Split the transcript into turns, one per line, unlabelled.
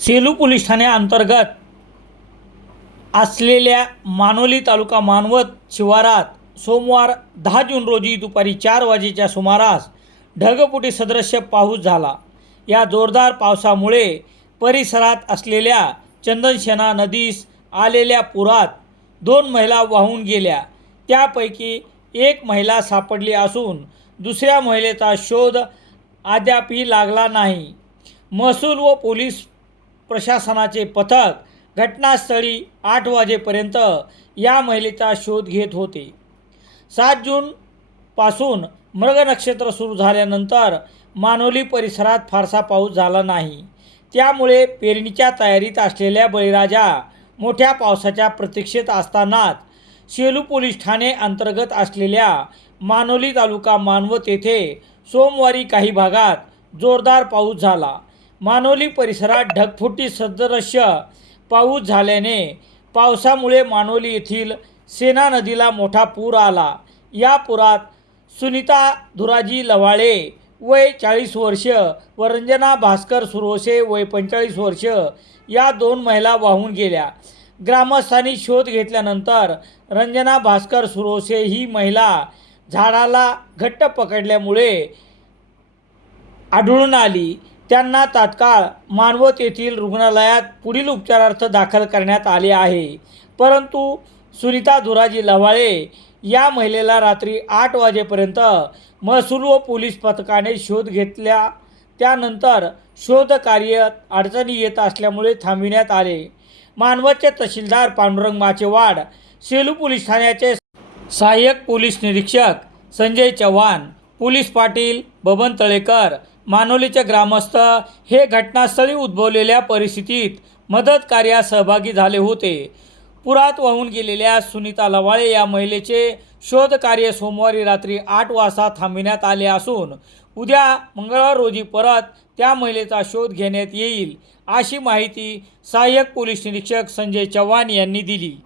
Selu police ठाण्याअंतर्गत असलेल्या मानोली तालुका मानवत शिवारात सोमवार दहा जून रोजी दुपारी चार वाजेच्या सुमारास ढगपुटी सदृश्य पाऊस झाला. या जोरदार पावसामुळे परिसरात असलेल्या चंदनशेना नदीस आलेल्या पुरात दोन महिला वाहून गेल्या. त्यापैकी एक महिला सापडली असून दुसऱ्या महिलेचा शोध अद्यापही लागला नाही. महसूल व पोलीस प्रशासनाचे पथक घटनास्थळी आठ वाजेपर्यंत या महिलेचा शोध घेत होते. सात जूनपासून मृग नक्षत्र सुरू झाल्यानंतर मानोली परिसरात फारसा पाऊस झाला नाही. त्यामुळे पेरणीच्या तयारीत असलेल्या बळीराजा मोठ्या पावसाच्या प्रतीक्षेत असतानाच सेलू पोलीस ठाणे अंतर्गत असलेल्या मानोली तालुका मानवत येथे सोमवारी काही भागात जोरदार पाऊस झाला. मानोली परिसरात ढगफुटी सदृश्य पाऊस झाल्याने पावसामुळे मानोली येथील सेना नदीला मोठा पूर आला. या पुरात सुनीता धुराजी लवाळे वय चाळीस वर्ष व रंजना भास्कर सुरोसे वय पंचेचाळीस वर्ष या दोन महिला वाहून गेल्या. ग्रामस्थांनी शोध घेतल्यानंतर रंजना भास्कर सुरोसे ही महिला झाडाला घट्ट पकडल्यामुळे आढळून आली. त्यांना तात्काळ मानवत येथील रुग्णालयात पुढील उपचारार्थ दाखल करण्यात आले आहे. परंतु सुनीता धुराजी लवाळे या महिलेला रात्री आठ वाजेपर्यंत महसूल व पोलीस पथकाने शोध घेतल्या. त्यानंतर शोधकार्य अडचणी येत असल्यामुळे थांबविण्यात आले. मानवतचे तहसीलदार पांडुरंग माचेवाड सेलू पोलीस ठाण्याचे सहाय्यक पोलीस निरीक्षक संजय चव्हाण पोलीस पाटील बबन तळेकर मानोलीचे ग्रामस्थ हे घटनास्थळी उद्भवलेल्या परिस्थितीत मदत कार्यात सहभागी झाले होते. पुरात वाहून गेलेल्या सुनीता लवाळे या महिलेचे शोधकार्य सोमवारी रात्री आठ वाजता थांबविण्यात आले असून उद्या मंगळवार रोजी परत त्या महिलेचा शोध घेण्यात येईल अशी माहिती सहाय्यक पोलीस निरीक्षक संजय चव्हाण यांनी दिली.